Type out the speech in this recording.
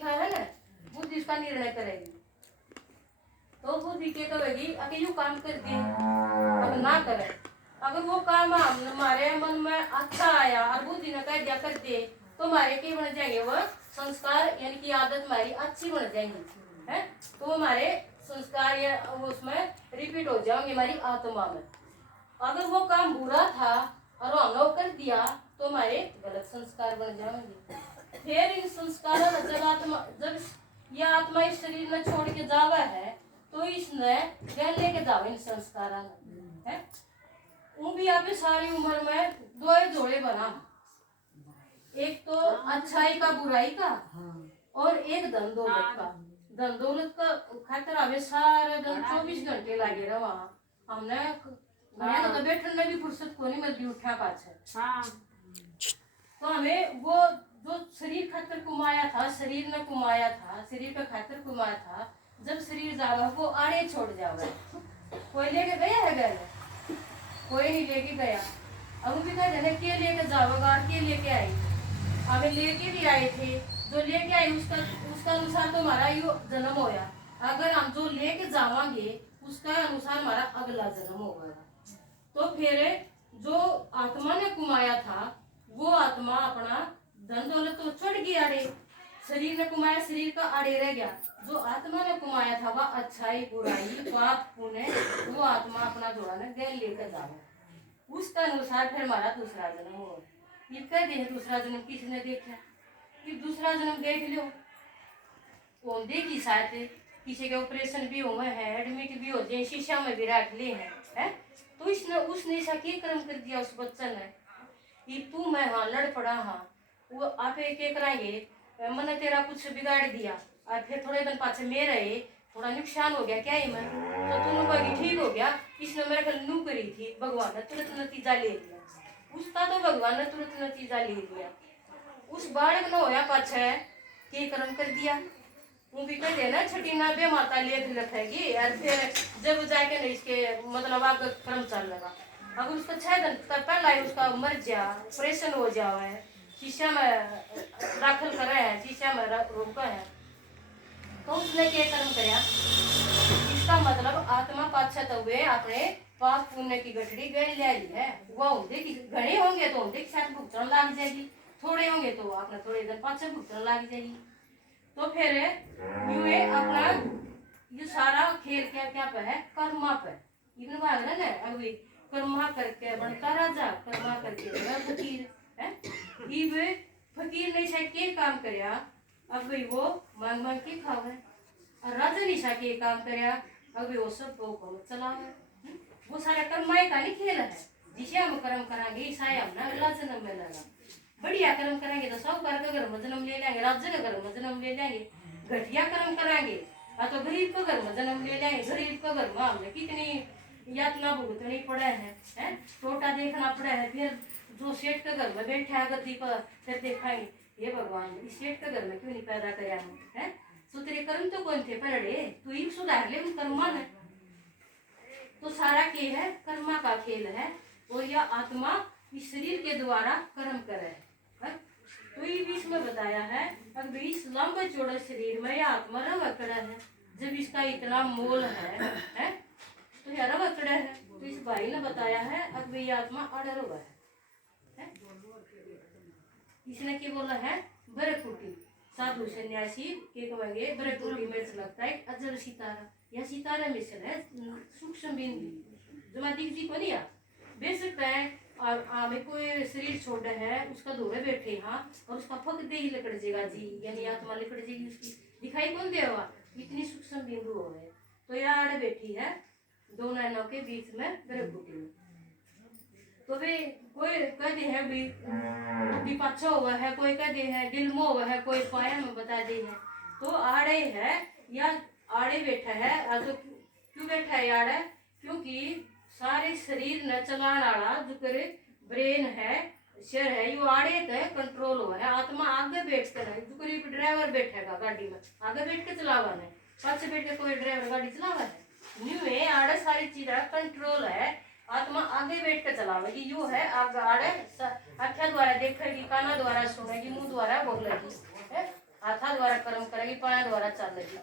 दिखा है ना, बुद्धि इसका निर्णय करेगी। तो बुद्धि क्या करेगी, अगर यू काम कर दी अब ना करे, अगर वो काम हमारे मन में अच्छा आया और बुद्धि ने कह दिया कर दे, तो हमारे क्या बन जाएंगे, वह संस्कार यानी कि आदत हमारी अच्छी बन जाएंगी है। तो हमारे संस्कार या उसमें रिपीट हो जाएंगे हमारी आत्मा में। अगर वो काम बुरा था और हमने वो कर दिया तो हमारे गलत संस्कार बन जाएंगे। फिर इन संस्कारों में जब यह आत्मा इस शरीर में छोड़ के जावा है तो इसने गैर लेके जावा इन संस्कारों है। वो भी आप सारी उम्र में दो जोड़े बना, एक तो अच्छाई का बुराई का और एक धन दौलत का। धन दौलत का खातिर हमें सारा दिन 24 घंटे लगे रहा। हमने तो बैठने भी फुर्सत को नहीं मिलती उठा पाछे। तो हमें वो जो शरीर खातिर कमाया था, शरीर ने कमाया था, शरीर का खातिर कमाया था, जब शरीर जावा वो आड़े छोड़ जावा। कोई लेके गया है घर, कोई नहीं लेके गया। अब भी कह देने के लेके जाओगा, के लेके आई, हमें लेके भी आए थे, जो लेके आई उसका अनुसार तो हमारा यो जन्म होया। अगर हम जो लेके जावांगे उसका अनुसार हमारा अगला जन्म होगा। तो फिर जो आत्मा ने कमाया था वो आत्मा अपना धन दौलत तो छोड़ गया आड़े, शरीर ने कमाया शरीर का आड़े रह गया। जो आत्मा ने कमाया था वह अच्छाई बुराई पाप पुण्य, वो आत्मा अपना जोड़ा ने गैर लेकर जावे, उसका अनुसार फिर हमारा दूसरा जन्म हो। ये कह दे दूसरा जन्म किसने देखा कि दूसरा जन्म देख लो, कौन देखी शायद किसी के ऑपरेशन भी हुए हैं, एडमिट भी हो जाए, शीशा में भी रख ले हैं। तो उसने ऐसा क्या कर्म कर दिया उस बच्चा ने कि तू मैं हाँ लड़ पड़ा, हाँ वो आप क्या कराएंगे, मैंने तेरा कुछ बिगाड़ दिया और फिर थोड़े दिन पाछे मेरा थोड़ा नुकसान हो गया क्या ही मैं, तो तूने कहेगी ठीक हो गया, इसने मेरे ख्याल नू करी थी, भगवान ने तुरंत नतीजा ले लिया। उसका तो भगवान ने तुरंत नतीजा ले लिया। उस बालक ने होया पाछे के कर्म कर दिया, वो भी कह देना छठी ना बे माता लेख लिखेगी और फिर जब जाके नहीं इसके मतलब आपका कर्म चल लगा। अगर उसका 6 दिन तक पहला ही उसका मर जा, ऑपरेशन हो जावे, शीशा में दाखिल कर रहे हैं, शीशा में रोका है, तो उसने क्या कर्म कराया, इसका मतलब आत्मा पाछत हुए अपने पाप पुण्य की गठड़ी गैर ले ली है। वो होंगे कि घने होंगे तो होंगे कि साथ भुगतान लाग जाएगी, थोड़े होंगे तो अपने थोड़े दिन पाछे भुगतान लाग जाएगी। तो फिर यूं अपना ये सारा खेल क्या क्या पे है, कर्मा पे। इवन भाग रहा ना अभी कर्मा करके बनता राजा, कर्मा करके बना फकीर है। इब फकीर ने शायद के काम करया, अब भाई वो मांग मांग के खावे, और राजा ने शायद के काम करया, अब भाई वो सब को चलावे। वो सारा कर्माई का नहीं खेल है, जिसे हम कर्म करांगे ईसाई हम ना अगला जन्म में लगा। बढ़िया कर्म करेंगे तो साहूकार का घर में जन्म ले लेंगे, राज्य का घर में जन्म ले लेंगे। घटिया कर्म कराएंगे तो गरीब का घर में जन्म ले लेंगे। गरीब का घर में हमने कितनी यातना भुगतनी पड़े हैं, टोटा देखना पड़ा है। फिर जो सेठ का घर में बैठा है गद्दी पर, फिर देखाएंगे ये भगवान इस सेठ का घर में क्यों नहीं पैदा कराया है, तो तेरे कर्म तो कौन थे पलड़े, तू ही सुधार ले उन कर्मा ने। तो सारा खेल है कर्मा का खेल है, और यह आत्मा इस शरीर के द्वारा कर्म करे। तो ये बीच में बताया है अब इस लंबे चौड़े शरीर में यह आत्मा रवकड़ा है। जब इसका इतना मोल है तो यह रवकड़ा है। तो इस भाई ने बताया है अब ये आत्मा अड़र हुआ है। इसने क्या बोला है, बरकुटी साधु सन्यासी के कहेंगे बरकुटी में लगता है अजर सितारा, यह सितारा मिशन है सूक्ष्म बिंदु जो मैं दिख जी को नहीं आ बेसिक है। और हमें कोई शरीर छोड़ है उसका धोरे बैठे हाँ, और उसका फक दे ही लकड़ जाएगा जी, यानी आत्मा लिकड़ जाएगी उसकी, दिखाई कौन देगा, इतनी सूक्ष्म बिंदु हो गए। तो यह आड़ बैठी है दो नैनों के बीच में गर्भकुटी में। तो वे कोई कहते हैं भी पाछा हुआ है, कोई कहते हैं दिलमो हुआ है, कोई पाया में बता दी है। तो आड़े है या आड़े बैठा है, तो क्यों बैठा है आड़े, क्योंकि सारे शरीर न चलाने वाला जो करे ब्रेन है सिर है यो आड़े के कंट्रोल हुआ है। आत्मा आगे बैठ कर है, जो करे ड्राइवर बैठेगा गाड़ी में आगे बैठ के चलावा है, पाछे बैठ के कोई ड्राइवर गाड़ी चलावा है न्यू है। आड़े सारी चीजें कंट्रोल है, आत्मा आगे बैठ कर चलावेगी। यू है आगे आड़े आख्या द्वारा देखेगी, काना द्वारा सुनेगी, मुंह द्वारा बोलेगी, हाथा द्वारा कर्म करेगी, पाया द्वारा चल लगी।